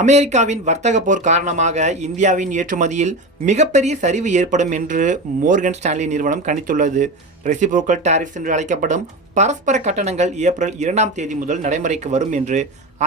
அமெரிக்காவின் வர்த்தக போர் காரணமாக இந்தியாவின் ஏற்றுமதியில் மிகப்பெரிய சரிவு ஏற்படும் என்று மோர்கன் ஸ்டான்லி நிறுவனம் கணித்துள்ளது. ரெசிப்ரோக்கல் டாரிஃப்ஸ் என்று அழைக்கப்படும் பரஸ்பர கட்டணங்கள் ஏப்ரல் இரண்டாம் தேதி முதல் நடைமுறைக்கு வரும் என்று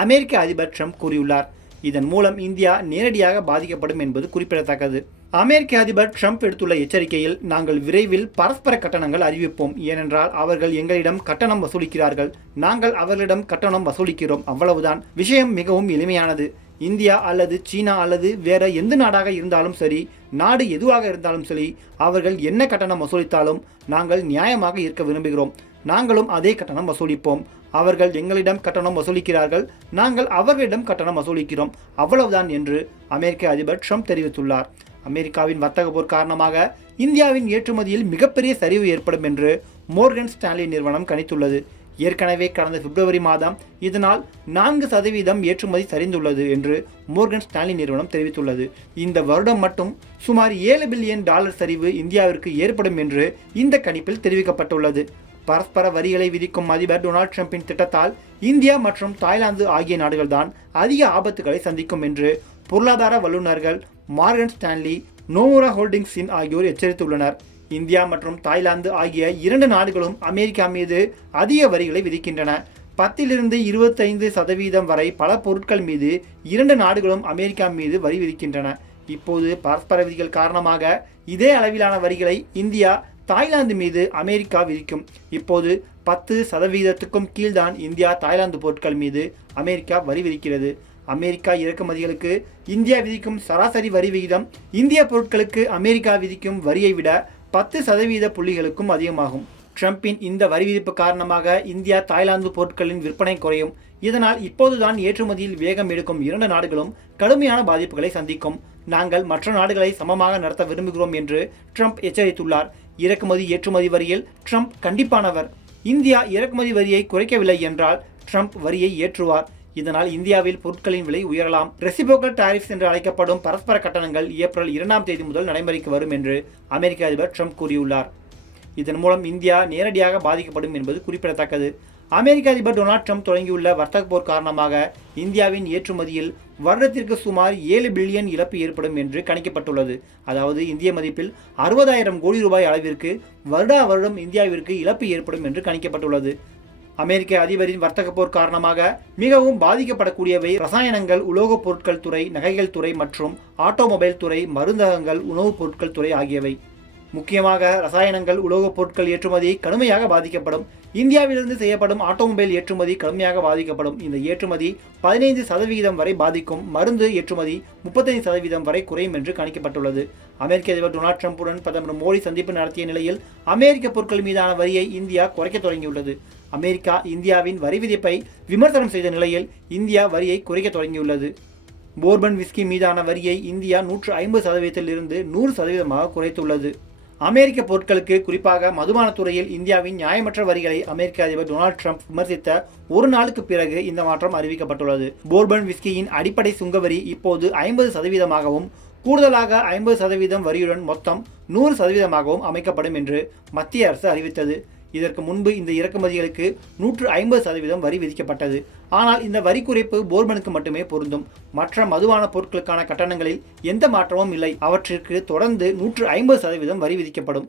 அமெரிக்க அதிபர் ட்ரம்ப் கூறியுள்ளார். இதன் மூலம் இந்தியா நேரடியாக பாதிக்கப்படும் என்பது குறிப்பிடத்தக்கது. அமெரிக்க அதிபர் ட்ரம்ப் எடுத்துள்ள எச்சரிக்கையில் நாங்கள் விரைவில் பரஸ்பர கட்டணங்கள் அறிவிப்போம். ஏனென்றால் அவர்கள் எங்களிடம் கட்டணம் வசூலிக்கிறார்கள். நாங்கள் அவர்களிடம் கட்டணம் வசூலிக்கிறோம். அவ்வளவுதான். விஷயம் மிகவும் எளிமையானது. இந்தியா அல்லது சீனா அல்லது வேற எந்த நாடாக இருந்தாலும் சரி நாடு எதுவாக இருந்தாலும் சரி அவர்கள் என்ன கட்டணம் வசூலித்தாலும் நாங்கள் நியாயமாக இருக்க விரும்புகிறோம். நாங்களும் அதே கட்டணம் வசூலிப்போம். அவர்கள் எங்களிடம் கட்டணம் வசூலிக்கிறார்கள். நாங்கள் அவர்களிடம் கட்டணம் வசூலிக்கிறோம். அவ்வளவுதான் என்று அமெரிக்க அதிபர் ட்ரம்ப் தெரிவித்துள்ளார். அமெரிக்காவின் வர்த்தக போர் காரணமாக இந்தியாவின் ஏற்றுமதியில் மிகப்பெரிய சரிவு ஏற்படும் என்று மோர்கன் ஸ்டான்லி நிறுவனம் கணித்துள்ளது. ஏற்கனவே கடந்த பிப்ரவரி மாதம் இதனால் நான்கு சதவீதம் ஏற்றுமதி சரிந்துள்ளது என்று மோர்கன் ஸ்டான்லி நிறுவனம் தெரிவித்துள்ளது. இந்த வருடம் மட்டும் சுமார் ஏழு பில்லியன் டாலர் சரிவு இந்தியாவிற்கு ஏற்படும் என்று இந்த கணிப்பில் தெரிவிக்கப்பட்டுள்ளது. பரஸ்பர வரிகளை விதிக்கும் அதிபர் டொனால்ட் ட்ரம்பின் திட்டத்தால் இந்தியா மற்றும் தாய்லாந்து ஆகிய நாடுகள்தான் அதிக ஆபத்துகளை சந்திக்கும் என்று பொருளாதார வல்லுநர்கள் மார்கன் ஸ்டான்லி நோமுரா ஹோல்டிங்ஸின் ஆகியோர் எச்சரித்துள்ளனர். இந்தியா மற்றும் தாய்லாந்து ஆகிய இரண்டு நாடுகளும் அமெரிக்கா மீது அதிக வரிகளை விதிக்கின்றன. பத்திலிருந்து இருபத்தைந்து சதவீதம் வரை பல பொருட்கள் மீது இரண்டு நாடுகளும் அமெரிக்கா மீது வரி விதிக்கின்றன. இப்போது பரஸ்பர விதிகள் காரணமாக இதே அளவிலான வரிகளை இந்தியா தாய்லாந்து மீது அமெரிக்கா விதிக்கும். இப்போது பத்து சதவீதத்துக்கும் கீழ்தான் இந்தியா தாய்லாந்து பொருட்கள் மீது அமெரிக்கா வரி விதிக்கிறது. அமெரிக்கா இறக்குமதிகளுக்கு இந்தியா விதிக்கும் சராசரி வரி விகிதம் இந்திய பொருட்களுக்கு அமெரிக்கா விதிக்கும் வரியை விட பத்து சதவீத புள்ளிகளுக்கும் அதிகமாகும். ட்ரம்பின் இந்த வரி விதிப்பு காரணமாக இந்தியா தாய்லாந்து பொருட்களின் விற்பனை குறையும். இதனால் இப்போதுதான் ஏற்றுமதியில் வேகம் எடுக்கும் இரண்டு நாடுகளும் கடுமையான பாதிப்புகளை சந்திக்கும். நாங்கள் மற்ற நாடுகளை சமமாக நடத்த விரும்புகிறோம் என்று ட்ரம்ப் எச்சரித்துள்ளார். இறக்குமதி ஏற்றுமதி வரியில் ட்ரம்ப் கண்டிப்பானவர். இந்தியா இறக்குமதி வரியை குறைக்கவில்லை என்றால் ட்ரம்ப் வரியை ஏற்றுவார். இதனால் இந்தியாவில் பொருட்களின் விலை உயரலாம். ரெசிபோக்கல் டாரிஃப்ஸ் என்று அழைக்கப்படும் பரஸ்பர கட்டணங்கள் ஏப்ரல் இரண்டாம் தேதி முதல் நடைமுறைக்கு வரும் என்று அமெரிக்க அதிபர் ட்ரம்ப் கூறியுள்ளார். இதன் மூலம் இந்தியா நேரடியாக பாதிக்கப்படும் என்பது குறிப்பிடத்தக்கது. அமெரிக்க அதிபர் டொனால்ட் ட்ரம்ப் தொடங்கியுள்ள வர்த்தக போர் காரணமாக இந்தியாவின் ஏற்றுமதியில் வருடத்திற்கு சுமார் ஏழு பில்லியன் இழப்பு ஏற்படும் என்று கணிக்கப்பட்டுள்ளது. அதாவது இந்திய மதிப்பில் அறுபதாயிரம் கோடி ரூபாய் அளவிற்கு வருடா வருடம் இந்தியாவிற்கு இழப்பு ஏற்படும் என்று கணிக்கப்பட்டுள்ளது. அமெரிக்க அதிபரின் வர்த்தக போர் காரணமாக மிகவும் பாதிக்கப்படக்கூடியவை ரசாயனங்கள் உலோகப் பொருட்கள் துறை நகைகள் துறை மற்றும் ஆட்டோமொபைல் துறை மருந்தகங்கள் உணவுப் பொருட்கள் துறை ஆகியவை. முக்கியமாக ரசாயனங்கள் உலோகப் பொருட்கள் ஏற்றுமதி கடுமையாக பாதிக்கப்படும். இந்தியாவிலிருந்து செய்யப்படும் ஆட்டோமொபைல் ஏற்றுமதி கடுமையாக பாதிக்கப்படும். இந்த ஏற்றுமதி பதினைந்து சதவிகிதம் வரை பாதிக்கும். மருந்து ஏற்றுமதி முப்பத்தைந்து சதவீதம் வரை குறையும் என்று கணிக்கப்பட்டுள்ளது. அமெரிக்க அதிபர் டொனால்ட் ட்ரம்புடன் பிரதமர் மோடி சந்திப்பு நடத்திய நிலையில் அமெரிக்க பொருட்கள் மீதான வரியை இந்தியா குறைக்க தொடங்கியுள்ளது. அமெரிக்கா இந்தியாவின் வரி விதிப்பை விமர்சனம் செய்த நிலையில் இந்தியா வரியை குறைக்க தொடங்கியுள்ளது. போர்பன் விஸ்கி மீதான வரியை இந்தியா நூற்று ஐம்பது சதவீதத்திலிருந்து நூறு சதவீதமாக குறைத்துள்ளது. அமெரிக்க பொருட்களுக்கு குறிப்பாக மதுபான துறையில் இந்தியாவின் நியாயமற்ற வரிகளை அமெரிக்க அதிபர் டொனால்ட் ட்ரம்ப் விமர்சித்த ஒரு நாளுக்கு பிறகு இந்த மாற்றம் அறிவிக்கப்பட்டுள்ளது. போர்பன் விஸ்கியின் அடிப்படை சுங்கவரி இப்போது ஐம்பது சதவீதமாகவும் கூடுதலாக ஐம்பது சதவீதம் வரியுடன் மொத்தம் நூறு சதவீதமாகவும் அமைக்கப்படும் என்று மத்திய அரசு அறிவித்தது. இதற்கு முன்பு இந்த இறக்குமதிகளுக்கு நூற்று ஐம்பது சதவீதம் வரி விதிக்கப்பட்டது. ஆனால் இந்த வரி குறைப்பு போர்பனுக்கு மட்டுமே பொருந்தும். மற்ற மதுவான பொருட்களுக்கான கட்டணங்களில் எந்த மாற்றமும் இல்லை. அவற்றிற்கு தொடர்ந்து நூற்று ஐம்பது சதவீதம் வரி விதிக்கப்படும்.